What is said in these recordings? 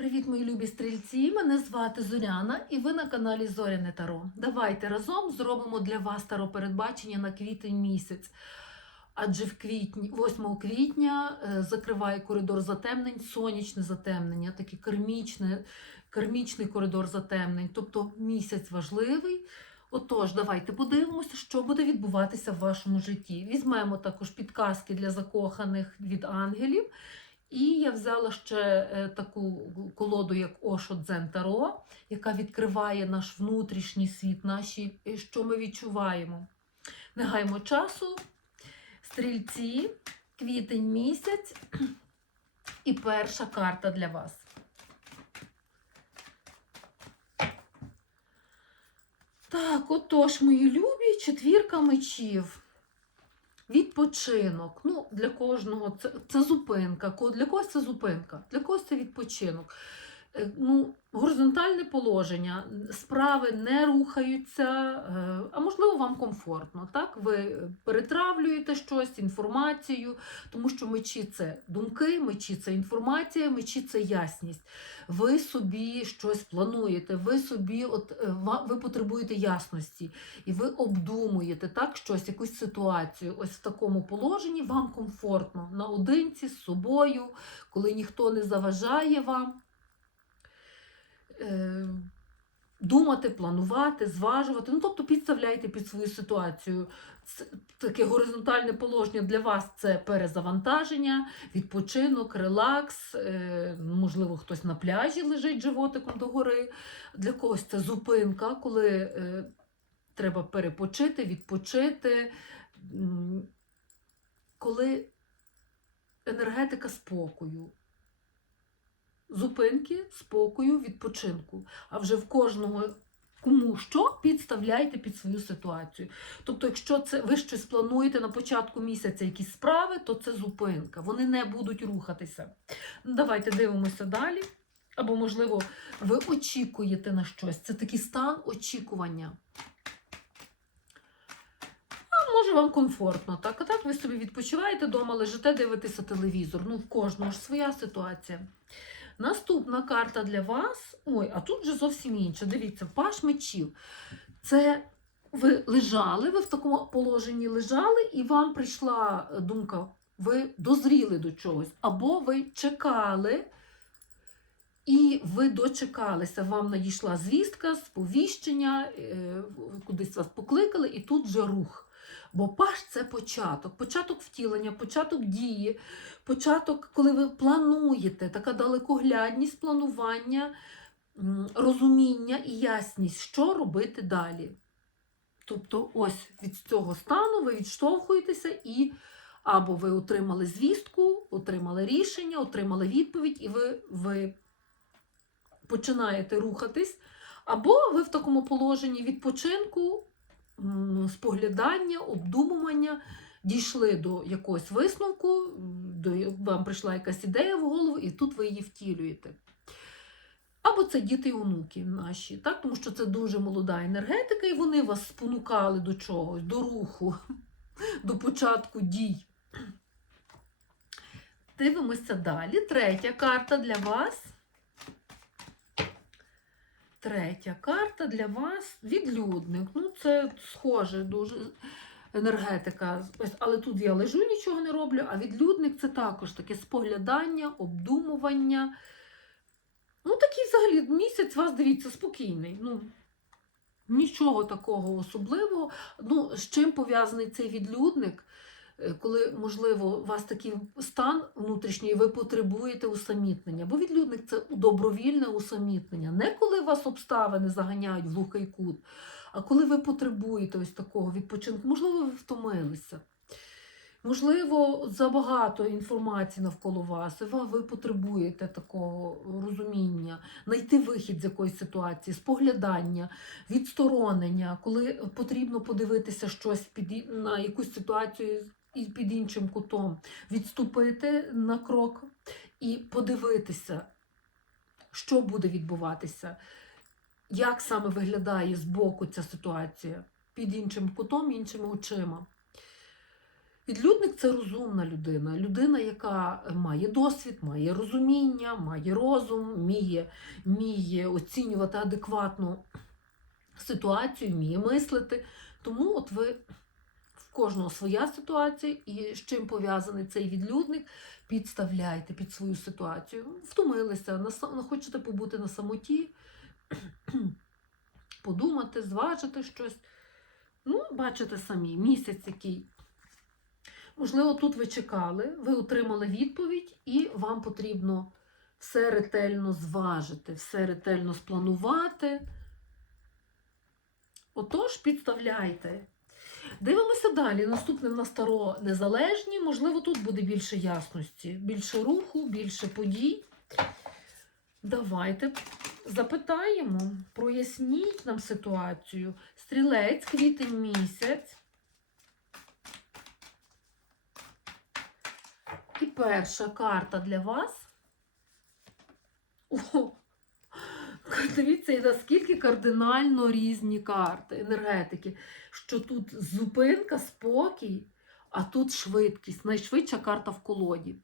Привіт, мої любі стрільці! Мене звати Зоряна і ви на каналі Зоряне Таро. Давайте разом зробимо для вас таро передбачення на квітень місяць. Адже в квітні, 8 квітня е, закриває коридор затемнень, сонячне затемнення, таке кармічне, кармічний коридор затемнень, тобто місяць важливий. Отож, давайте подивимося, що буде відбуватися в вашому житті. Візьмемо також підказки для закоханих від ангелів. І я взяла ще е, таку колоду, як Ошо Дзен Таро, яка відкриває наш внутрішній світ, наші, е, що ми відчуваємо. Не гаймо часу. Стрільці, квітень місяць і перша карта для вас. Так, отож, мої любі, четвірка мечів. Відпочинок. Ну, для кожного це, це зупинка. Для когось це зупинка, для когось це відпочинок. Е, Ну, горизонтальне положення, справи не рухаються, е, а можливо, вам комфортно. Так? Ви перетравлюєте щось, інформацію, тому що мечі це думки, мечі це інформація, мечі це ясність. Ви собі щось плануєте, ви собі от, е, ви потребуєте ясності. І ви обдумуєте так щось, якусь ситуацію. Ось в такому положенні вам комфортно наодинці з собою, коли ніхто не заважає вам. Е, Думати, планувати, зважувати, ну тобто підставляйте під свою ситуацію. Таке горизонтальне положення для вас це перезавантаження, відпочинок, релакс. Е, можливо, хтось на пляжі лежить животиком догори. Для когось це зупинка, коли е, треба перепочити, відпочити, коли енергетика спокою. Зупинки, спокою, відпочинку. А вже в кожного кому що підставляйте під свою ситуацію. Тобто, якщо це ви щось плануєте на початку місяця якісь справи, то це зупинка. Вони не будуть рухатися. Давайте дивимося далі. Або, можливо, ви очікуєте на щось. Це такий стан очікування. А може вам комфортно, так? А так ви собі відпочиваєте вдома, лежите, дивитеся телевізор. Ну, в кожного ж своя ситуація. Наступна карта для вас. Ой, а тут вже зовсім інше. Дивіться, паш мечів. Це ви лежали, ви в такому положенні лежали, і вам прийшла е, думка, ви дозріли до чогось, або ви чекали. І ви дочекалися, вам надійшла звістка, сповіщення, е, кудись вас покликали, і тут же рух. Бо паш це початок, початок втілення, початок дії, початок, коли ви плануєте, така далекоглядність планування, розуміння і ясність, що робити далі. Тобто, ось від цього стану ви відштовхуєтеся і або ви отримали звістку, отримали рішення, отримали відповідь, і ви, ви починаєте рухатись, або ви в такому положенні відпочинку, споглядання, обдумування, дійшли до якогось висновку, до, вам прийшла якась ідея в голову, і тут ви її втілюєте. Або це діти і онуки наші, так? тому що це дуже молода енергетика, і вони вас спонукали до чогось, до руху, до початку дій. Дивимося далі. Третя карта для вас. Третя карта для вас відлюдник. Ну, це схоже дуже енергетика. Але тут я лежу, нічого не роблю, а відлюдник це також таке споглядання, обдумування. Ну, такий взагалі місяць вас, дивіться, спокійний. Ну, нічого такого особливого. Ну, з чим пов'язаний цей відлюдник? Е, Коли, можливо, у вас такий стан внутрішній, ви потребуєте усамітнення. Бо відлюдник це добровільне усамітнення. Не коли вас обставини заганяють в глухий кут, а коли ви потребуєте ось такого відпочинку. Можливо, ви втомилися. Можливо, забагато інформації навколо вас, і ви потребуєте такого розуміння, знайти вихід з якоїсь ситуації, споглядання, відсторонення, коли потрібно подивитися щось під, на якусь ситуацію і під іншим кутом, відступити на крок і подивитися, що буде відбуватися, як саме виглядає збоку ця ситуація під іншим кутом, іншими очима. Відлюдник це розумна людина. Людина, яка має досвід, має розуміння, має розум, вміє, вміє оцінювати адекватну ситуацію, вміє мислити. Тому от ви кожного своя ситуація, і з чим пов'язаний цей відлюдник, підставляйте під свою ситуацію. Втомилися, хочете побути на самоті, подумати, зважити щось. Ну, бачите самі, місяць який. Можливо, тут ви чекали, ви отримали відповідь, і вам потрібно все ретельно зважити, все ретельно спланувати. Отож, підставляйте. Дивимося далі. Наступне в нас таро незалежні. Можливо, тут буде більше ясності, більше руху, більше подій. Давайте запитаємо, проясніть нам ситуацію. Стрілець, квітень місяць. І перша карта для вас. О, дивіться, наскільки кардинально різні карти, енергетики, що тут зупинка, спокій, а тут швидкість. Найшвидша карта в колоді.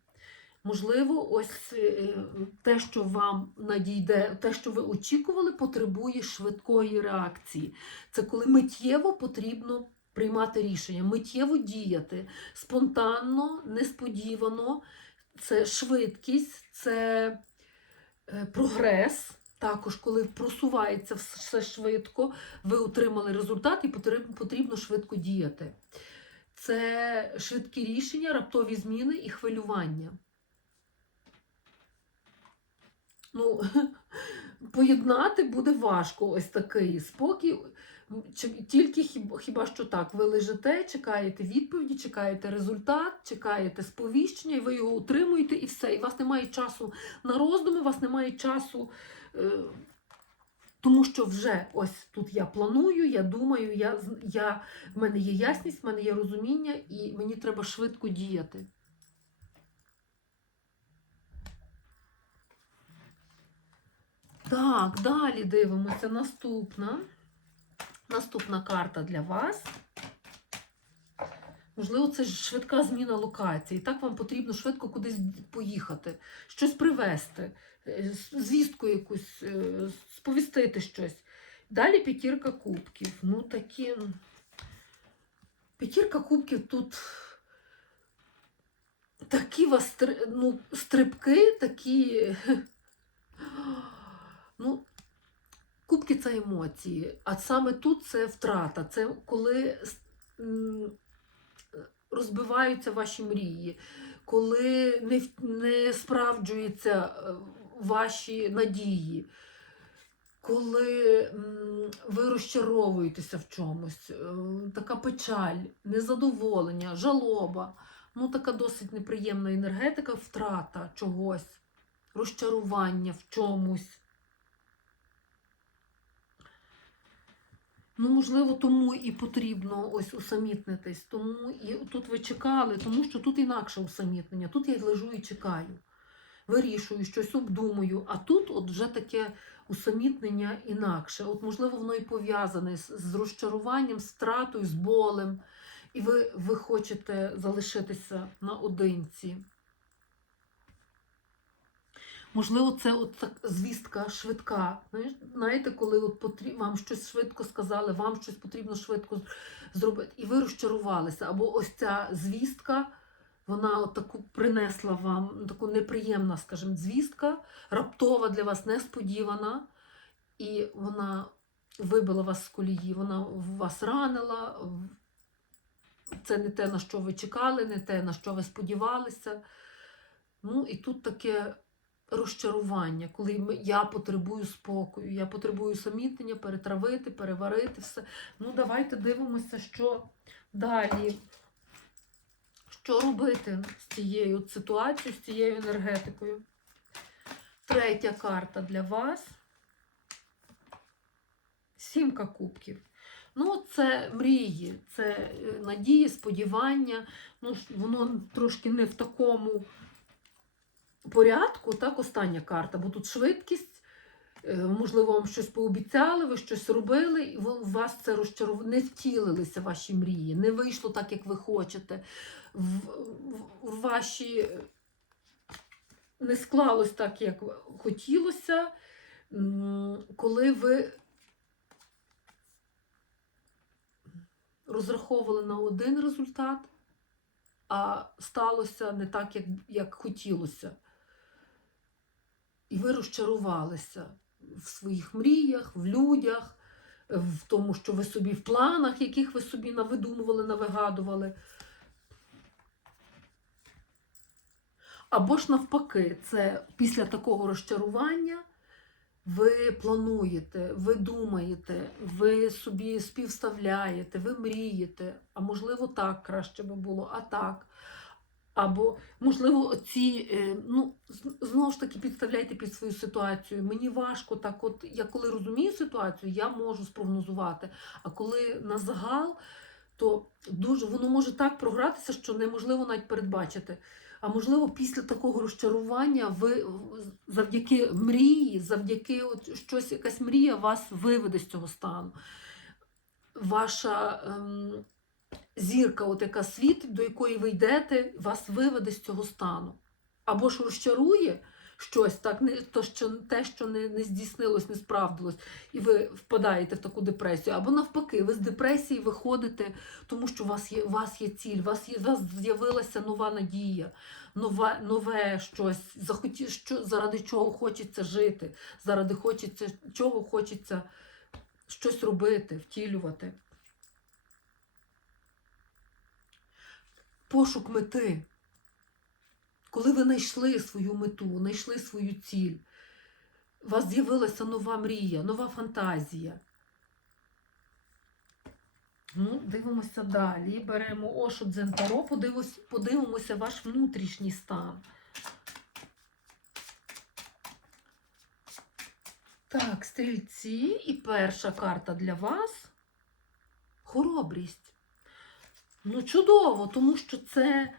Можливо, ось е, те, що вам надійде, те, що ви очікували, потребує швидкої реакції. Це коли миттєво потрібно приймати рішення, миттєво діяти, спонтанно, несподівано. Це швидкість, це е, прогрес. Також, коли просувається все швидко, ви отримали результат і потрібно, швидко діяти. Це швидкі рішення, раптові зміни і хвилювання. Ну, поєднати буде важко ось такий спокій. Тільки хіба, що так, ви лежите, чекаєте відповіді, чекаєте результат, чекаєте сповіщення, і ви його отримуєте, і все. І у вас немає часу на роздуми, у вас немає часу, тому що вже ось тут я планую, я думаю, я, я, в мене є ясність, в мене є розуміння, і мені треба швидко діяти. Так, далі дивимося. Наступна. Наступна карта для вас. Можливо, це швидка зміна локації. Так вам потрібно швидко кудись поїхати, щось привезти, е, звістку якусь, е, сповістити щось. Далі п'ятірка кубків. Ну, такі. П'ятірка кубків тут такі вас ну, стрибки, такі. Ну, Кубки це емоції, а саме тут це втрата. Це коли розбиваються ваші мрії, коли не, не справджуються е, ваші надії, коли ви розчаровуєтеся в чомусь, е, така печаль, незадоволення, жалоба. Ну, така досить неприємна енергетика, втрата чогось, розчарування в чомусь. Ну, можливо, тому і потрібно ось усамітнитись. Тому і тут ви чекали, тому що тут інакше усамітнення. Тут я лежу і чекаю, вирішую, щось обдумую. А тут от вже таке усамітнення інакше. От, можливо, воно і пов'язане з, розчаруванням, з втратою, з болем. І ви, ви хочете залишитися наодинці. Можливо, це от так звістка швидка. Знаєте, коли от потрібно, вам щось швидко сказали, вам щось потрібно швидко зробити, і ви розчарувалися. Або ось ця звістка, вона от таку принесла вам таку неприємна, скажімо, звістка, раптова для вас, несподівана, і вона вибила вас з колії, вона вас ранила. Це не те, на що ви чекали, не те, на що ви сподівалися. Ну, і тут таке розчарування, коли я потребую спокою, я потребую самітнення, перетравити, переварити все. Ну, давайте дивимося, що далі. Що робити з цією ситуацією, з цією енергетикою? Третя карта для вас. Сімка кубків. Ну, це мрії, це е, надії, сподівання. Ну, воно трошки не в такому порядку, так, остання карта, бо тут швидкість, е, можливо, вам щось пообіцяли, ви щось робили, і у вас це розчарування, не втілилися ваші мрії, не вийшло так, як ви хочете. в, в, в ваші не склалось так, як хотілося, коли ви розраховували на один результат, а сталося не так, як, як хотілося. І ви розчарувалися в своїх мріях, в людях, в тому, що ви собі в планах, яких ви собі навидумували, навигадували. Або ж навпаки, це після такого розчарування ви плануєте, ви думаєте, ви собі співставляєте, ви мрієте, а можливо так краще би було, а так. Або, можливо, ці, е, ну, знову ж таки, підставляйте під свою ситуацію. Мені важко так, от я коли розумію ситуацію, я можу спрогнозувати. А коли на загал, то дуже воно може так програтися, що неможливо навіть передбачити. А можливо, після такого розчарування ви завдяки мрії, завдяки от щось, якась мрія вас виведе з цього стану. Ваша ем, зірка, от яка світить, до якої ви йдете, вас виведе з цього стану. Або ж розчарує щось, так, не, то, що, те, що не, не здійснилось, не справдилось, і ви впадаєте в таку депресію. Або навпаки, ви з депресії виходите, тому що у вас є, у вас є ціль, у вас, є, у вас з'явилася нова надія, нове, нове щось, захоті, що, заради чого хочеться жити, заради хочеться, чого хочеться щось робити, втілювати. Пошук мети. Коли ви знайшли свою мету, знайшли свою ціль, у вас з'явилася нова мрія, нова фантазія. Ну, дивимося далі. Беремо Ошу Дзентаро, подивимося, подивимося ваш внутрішній стан. Так, стрільці, і перша карта для вас хоробрість. Ну, чудово, тому що це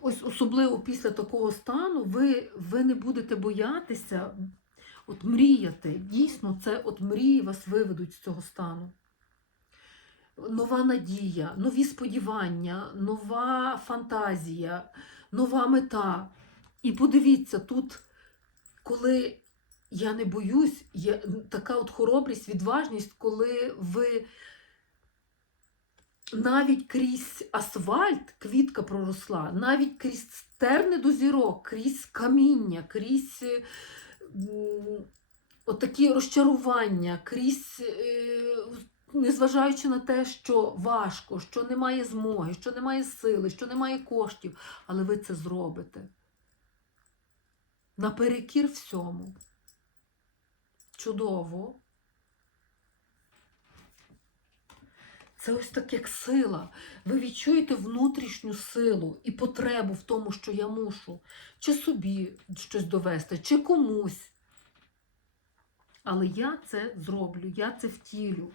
ось особливо після такого стану ви, ви не будете боятися от мріяти. Дійсно, це от мрії вас виведуть з цього стану. Нова надія, нові сподівання, нова фантазія, нова мета. І подивіться, тут, коли я не боюсь, є така от хоробрість, відважність, коли ви навіть крізь асфальт квітка проросла, навіть крізь стерни до зірок, крізь каміння, крізь е, отакі розчарування, крізь, е, незважаючи на те, що важко, що немає змоги, що немає сили, що немає коштів, але ви це зробите. Наперекір всьому. Чудово. Це ось так як сила. Ви відчуєте внутрішню силу і потребу в тому, що я мушу, чи собі щось довести, чи комусь. Але я це зроблю, я це втілю.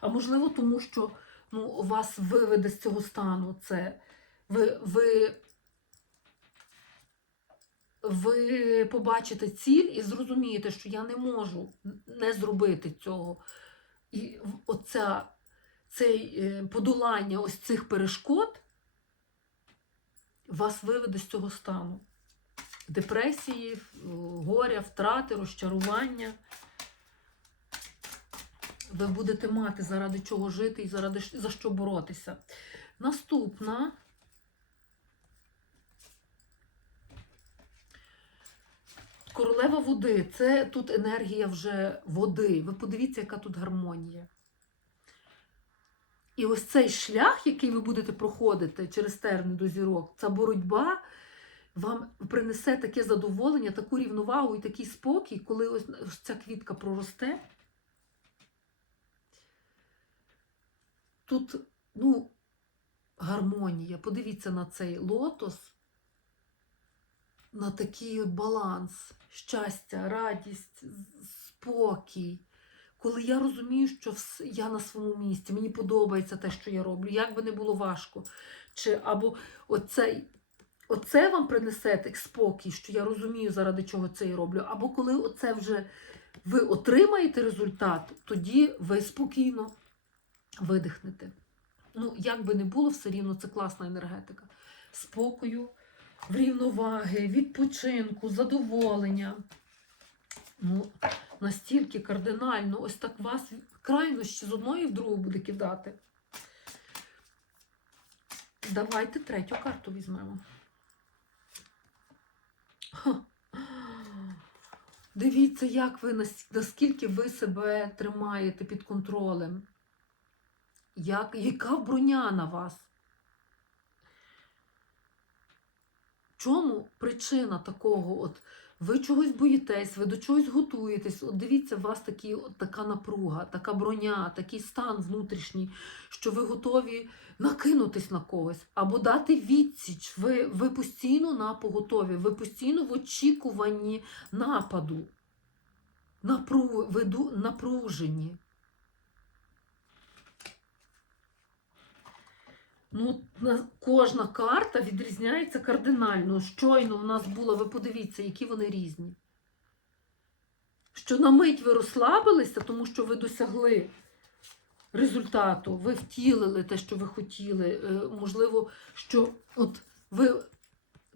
А можливо, тому що ну, вас виведе з цього стану це. Ви, ви, ви побачите ціль і зрозумієте, що я не можу не зробити цього. І оця цей е, подолання ось цих перешкод вас виведе з цього стану. Депресії, горя, втрати, розчарування. Ви будете мати заради чого жити і заради за що боротися. Наступна. Королева води це тут енергія вже води. Ви подивіться, яка тут гармонія. І ось цей шлях, який ви будете проходити через терни до зірок, ця боротьба вам принесе таке задоволення, таку рівновагу і такий спокій, коли ось ця квітка проросте. Тут, ну, гармонія. Подивіться на цей лотос, на такий от баланс, щастя, радість, спокій. Коли я розумію, що я на своєму місці, мені подобається те, що я роблю, як би не було важко. Чи, або оцей, оце вам принесе так спокій, що я розумію, заради чого це я роблю. Або коли оце вже ви отримаєте результат, тоді ви спокійно видихнете. Ну, як би не було, все рівно це класна енергетика. спокою, врівноваги, відпочинку, задоволення. Ну, настільки кардинально, ось так вас крайнощі з одної в другу буде кидати. Давайте третю карту візьмемо. Ха. Дивіться, як ви наскільки ви себе тримаєте під контролем. Як, яка броня на вас? Чому причина такого? От ви чогось боїтесь, ви до чогось готуєтесь. От дивіться, у вас такі, от така напруга, така броня, такий стан внутрішній, що ви готові накинутись на когось або дати відсіч. Ви, ви постійно на поготові, ви постійно в очікуванні нападу. Ви напружені. Ну, кожна карта відрізняється кардинально. Щойно в нас було, ви подивіться, які вони різні. Що на мить ви розслабилися, тому що ви досягли результату, ви втілили те, що ви хотіли. Е, Можливо, що от ви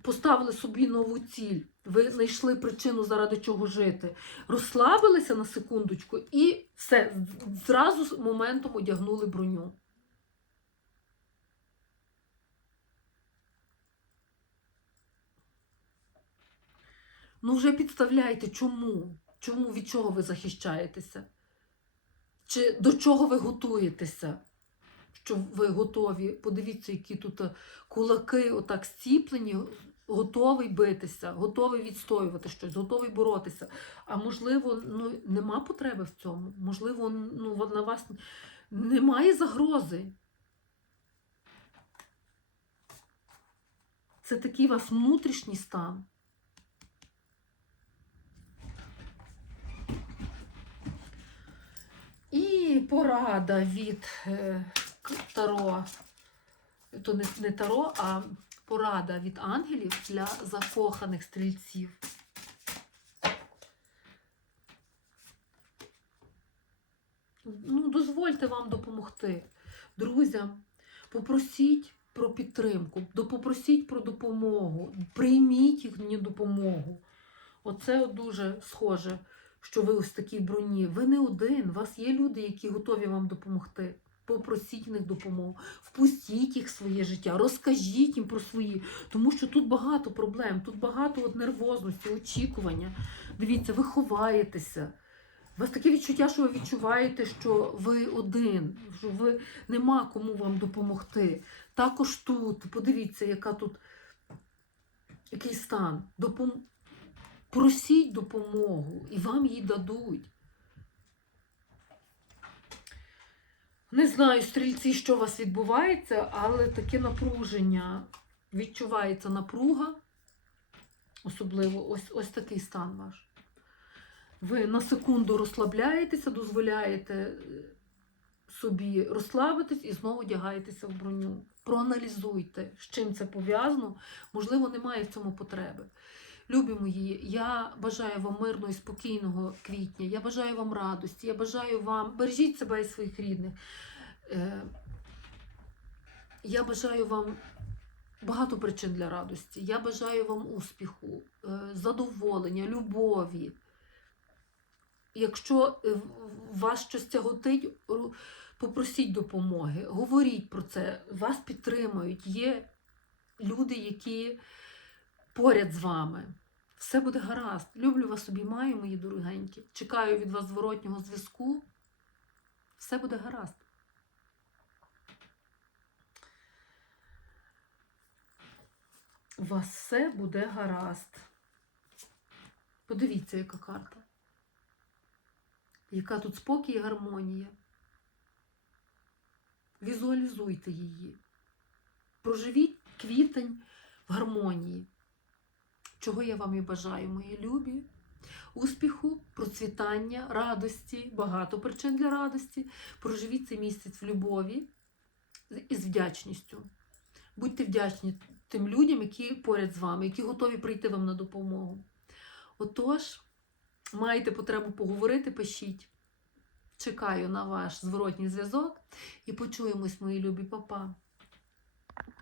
поставили собі нову ціль, ви знайшли причину, заради чого жити. Розслабилися на секундочку і все, зразу з моментом одягнули броню. Ну, вже підставляйте, чому? Чому від чого ви захищаєтеся? Чи до чого ви готуєтеся? Що ви готові? Подивіться, які тут е, кулаки отак стіплені, готовий битися, готовий відстоювати щось, готовий боротися. А можливо, ну, нема потреби в цьому. Можливо, ну, на вас немає загрози. Це такий у вас внутрішній стан. І порада від е, Таро. То не, не Таро, а порада від ангелів для закоханих стрільців. Ну, дозвольте вам допомогти. Друзям, попросіть про підтримку, попросіть про допомогу, прийміть їхню допомогу. Оце дуже схоже що ви ось такій броні. Ви не один, у вас є люди, які готові вам допомогти. Попросіть них допомогу, впустіть їх в своє життя, розкажіть їм про свої, тому що тут багато проблем, тут багато от нервозності, очікування. Дивіться, ви ховаєтеся. У вас таке відчуття, що ви відчуваєте, що ви один, що ви нема кому вам допомогти. Також тут, подивіться, яка тут який стан. Допом... Просіть допомогу, і вам її дадуть. Не знаю, стрільці, що у вас відбувається, але таке напруження. Відчувається напруга, особливо ось, ось такий стан ваш. Ви на секунду розслабляєтеся, дозволяєте е, собі розслабитись і знову одягаєтеся в броню. Проаналізуйте, з чим це пов'язано. Можливо, немає в цьому потреби. Любі мої, я бажаю вам мирного і спокійного квітня. Я бажаю вам радості, я бажаю вам бережіть себе і своїх рідних. Е, Я бажаю вам багато причин для радості. Я бажаю вам успіху, е, задоволення, любові. Якщо е, вас щось тяготить, попросіть допомоги, говоріть про це, вас підтримують. Є люди, які поряд з вами. Все буде гаразд. Люблю вас, обіймаю, мої дорогенькі. Чекаю від вас зворотнього зв'язку. Все буде гаразд. У вас все буде гаразд. Подивіться, яка карта. Яка тут спокій і гармонія. Візуалізуйте її. Проживіть квітень в гармонії. Чого я вам і бажаю, мої любі. Успіху, процвітання, радості, багато причин для радості. Проживіть цей місяць в любові і з вдячністю. Будьте вдячні тим людям, які поряд з вами, які готові прийти вам на допомогу. Отож, маєте потребу поговорити, пишіть. Чекаю на ваш зворотній зв'язок і почуємось, мої любі папа.